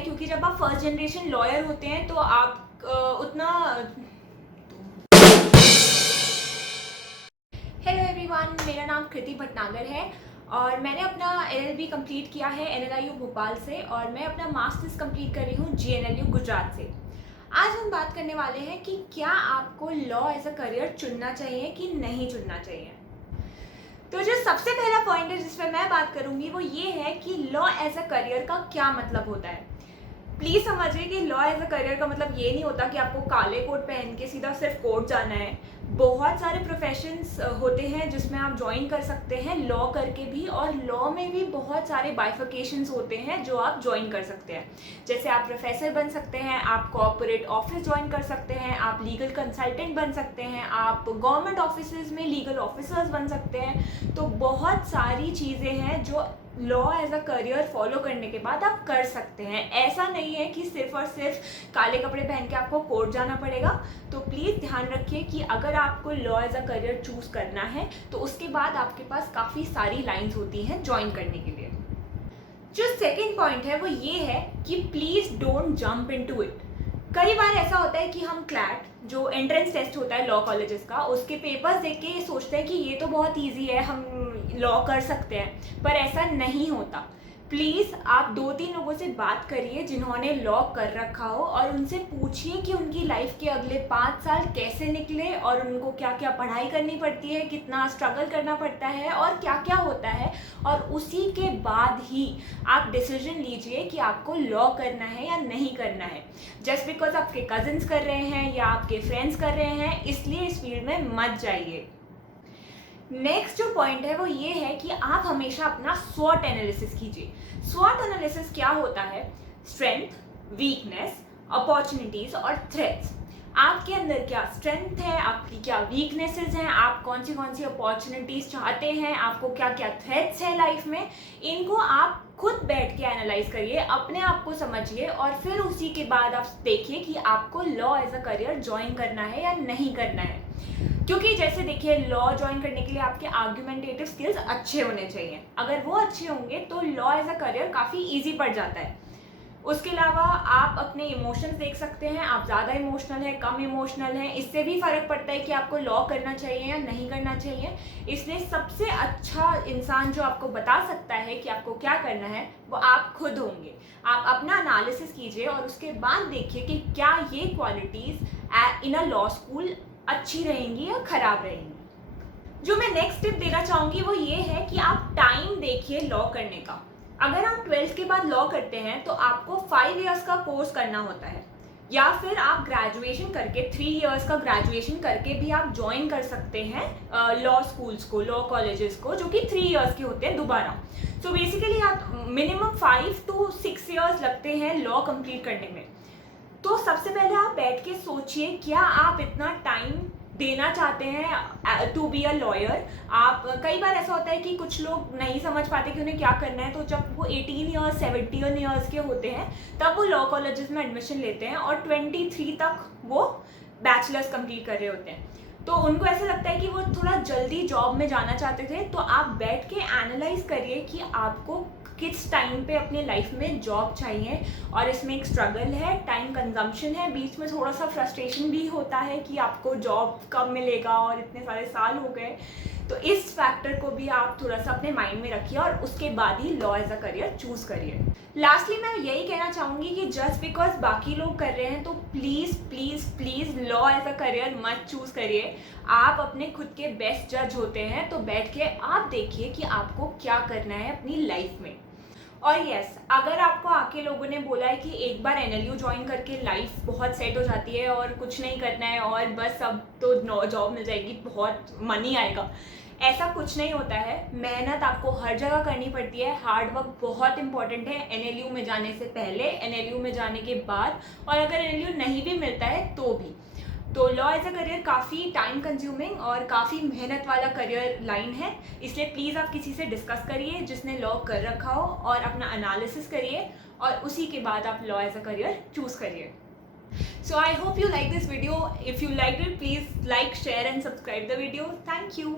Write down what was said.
है, क्योंकि जब आप फर्स्ट जनरेशन लॉयर होते हैं तो आप उतना। हेलो एवरीवन, मेरा नाम कृति भटनागर है और मैंने अपना एलएलबी कंप्लीट किया है एनएलआईयू भोपाल से और मैं अपना मास्टर्स कंप्लीट कर रही हूँ जीएनएलयू गुजरात से। आज हम बात करने वाले हैं कि क्या आपको लॉ एज अ करियर चुनना चाहिए कि नहीं चुनना चाहिए। तो जो सबसे पहला पॉइंट है जिस पर मैं बात करूंगी वो ये है कि लॉ एज अ करियर का क्या मतलब होता है। प्लीज़ समझिए कि लॉ एज अ करियर का मतलब ये नहीं होता कि आपको काले कोट पहन के सीधा सिर्फ कोर्ट जाना है। बहुत सारे प्रोफेशंस होते हैं जिसमें आप ज्वाइन कर सकते हैं लॉ करके भी, और लॉ में भी बहुत सारे बाइफिकेशंस होते हैं जो आप ज्वाइन कर सकते हैं। जैसे आप प्रोफेसर बन सकते हैं, आप कॉर्पोरेट ऑफिस ज्वाइन कर सकते हैं, आप लीगल कंसल्टेंट बन सकते हैं, आप गवर्नमेंट ऑफिस में लीगल ऑफिसर्स बन सकते हैं। तो बहुत सारी चीज़ें हैं जो law as a career follow करने के बाद आप कर सकते हैं। ऐसा नहीं है कि सिर्फ और सिर्फ काले कपड़े पहन के आपको कोर्ट जाना पड़ेगा। तो प्लीज़ ध्यान रखिए कि अगर आपको law as a career choose करना है तो उसके बाद आपके पास काफ़ी सारी लाइंस होती हैं ज्वाइन करने के लिए। जो सेकेंड पॉइंट है वो ये है कि please don't jump into it. कई बार ऐसा होता है कि हम क्लैट जो एंट्रेंस टेस्ट होता है लॉ कॉलेजेस का, उसके पेपर्स देख के ये सोचते हैं कि ये तो बहुत इजी है, हम लॉ कर सकते हैं, पर ऐसा नहीं होता। प्लीज़ आप 2-3 लोगों से बात करिए जिन्होंने लॉ कर रखा हो और उनसे पूछिए कि उनकी लाइफ के अगले 5 साल कैसे निकले और उनको क्या क्या पढ़ाई करनी पड़ती है, कितना स्ट्रगल करना पड़ता है और क्या क्या होता है, और उसी के बाद ही आप डिसीजन लीजिए कि आपको लॉ करना है या नहीं करना है। जस्ट बिकॉज आपके कजिन्स कर रहे हैं या आपके फ्रेंड्स कर रहे हैं इसलिए इस फील्ड में मत जाइए। नेक्स्ट जो पॉइंट है वो ये है कि आप हमेशा अपना स्वॉट एनालिसिस कीजिए। स्वॉट एनालिसिस क्या होता है? स्ट्रेंथ, वीकनेस, अपॉर्चुनिटीज और थ्रेट्स। आपके अंदर क्या स्ट्रेंथ है, आपकी क्या वीकनेसेस हैं, आप कौन सी अपॉर्चुनिटीज चाहते हैं, आपको क्या क्या थ्रेट्स है लाइफ में, इनको आप खुद बैठ के एनालाइज करिए, अपने आप को समझिए और फिर उसी के बाद आप देखिए कि आपको law as a career join करना है या नहीं करना है। क्योंकि जैसे देखिए, लॉ ज्वाइन करने के लिए आपके आर्ग्यूमेंटेटिव स्किल्स अच्छे होने चाहिए। अगर वो अच्छे होंगे तो लॉ एज अ करियर काफ़ी ईजी पड़ जाता है। उसके अलावा आप अपने इमोशंस देख सकते हैं, आप ज़्यादा इमोशनल हैं, कम इमोशनल हैं, इससे भी फ़र्क पड़ता है कि आपको लॉ करना चाहिए या नहीं करना चाहिए। इसलिए सबसे अच्छा इंसान जो आपको बता सकता है कि आपको क्या करना है वो आप खुद होंगे। आप अपना एनालिसिस कीजिए और उसके बाद देखिए कि क्या ये qualities in a law school अच्छी रहेंगी या ख़राब रहेंगी। जो मैं नेक्स्ट टिप देना चाहूँगी वो ये है कि आप टाइम देखिए लॉ करने का। अगर आप 12th के बाद लॉ करते हैं तो आपको 5 इयर्स का कोर्स करना होता है, या फिर आप ग्रेजुएशन करके 3 इयर्स का ग्रेजुएशन करके भी आप ज्वाइन कर सकते हैं लॉ स्कूल्स को, लॉ कॉलेजेस को, जो कि 3 इयर्स के होते हैं दोबारा। सो बेसिकली आप मिनिमम 5 to 6 इयर्स लगते हैं लॉ कंप्लीट करने में। तो सबसे पहले आप बैठ के सोचिए क्या आप इतना टाइम देना चाहते हैं टू बी अ लॉयर। आप कई बार ऐसा होता है कि कुछ लोग नहीं समझ पाते कि उन्हें क्या करना है, तो जब वो 18 ईयर्स 17 ईयर्स के होते हैं तब वो लॉ कॉलेजेस में एडमिशन लेते हैं और 23 तक वो बैचलर्स कंप्लीट कर रहे होते हैं। तो उनको ऐसा लगता है कि वो थोड़ा जल्दी जॉब में जाना चाहते थे। तो आप बैठ के एनालाइज करिए कि आपको किस टाइम पे अपने लाइफ में जॉब चाहिए, और इसमें एक स्ट्रगल है, टाइम कंजम्पशन है, बीच में थोड़ा सा फ्रस्ट्रेशन भी होता है कि आपको जॉब कब मिलेगा और इतने सारे साल हो गए। तो इस फैक्टर को भी आप थोड़ा सा अपने माइंड में रखिए और उसके बाद ही law as a career choose करिए। लास्टली मैं यही कहना चाहूँगी कि जस्ट बिकॉज बाकी लोग कर रहे हैं तो please please please law as a career मत चूज़ करिए। आप अपने खुद के बेस्ट जज होते हैं, तो बैठ के आप देखिए कि आपको क्या करना है अपनी लाइफ में। और यस, अगर आपको आके लोगों ने बोला है कि एक बार एनएलयू ज्वाइन करके लाइफ बहुत सेट हो जाती है और कुछ नहीं करना है और बस अब तो जॉब मिल जाएगी, बहुत मनी आएगा, ऐसा कुछ नहीं होता है। मेहनत आपको हर जगह करनी पड़ती है, हार्ड वर्क बहुत इंपॉर्टेंट है एनएलयू में जाने से पहले, एनएलयू में जाने के बाद, और अगर एनएलयू नहीं भी मिलता है तो भी। तो लॉ एज अ करियर काफ़ी टाइम कंज्यूमिंग और काफ़ी मेहनत वाला करियर लाइन है, इसलिए प्लीज़ आप किसी से डिस्कस करिए जिसने लॉ कर रखा हो और अपना एनालिसिस करिए और उसी के बाद आप law as a career choose करिए। So I hope you like this video. If you liked it, please like, share and subscribe the video. Thank you.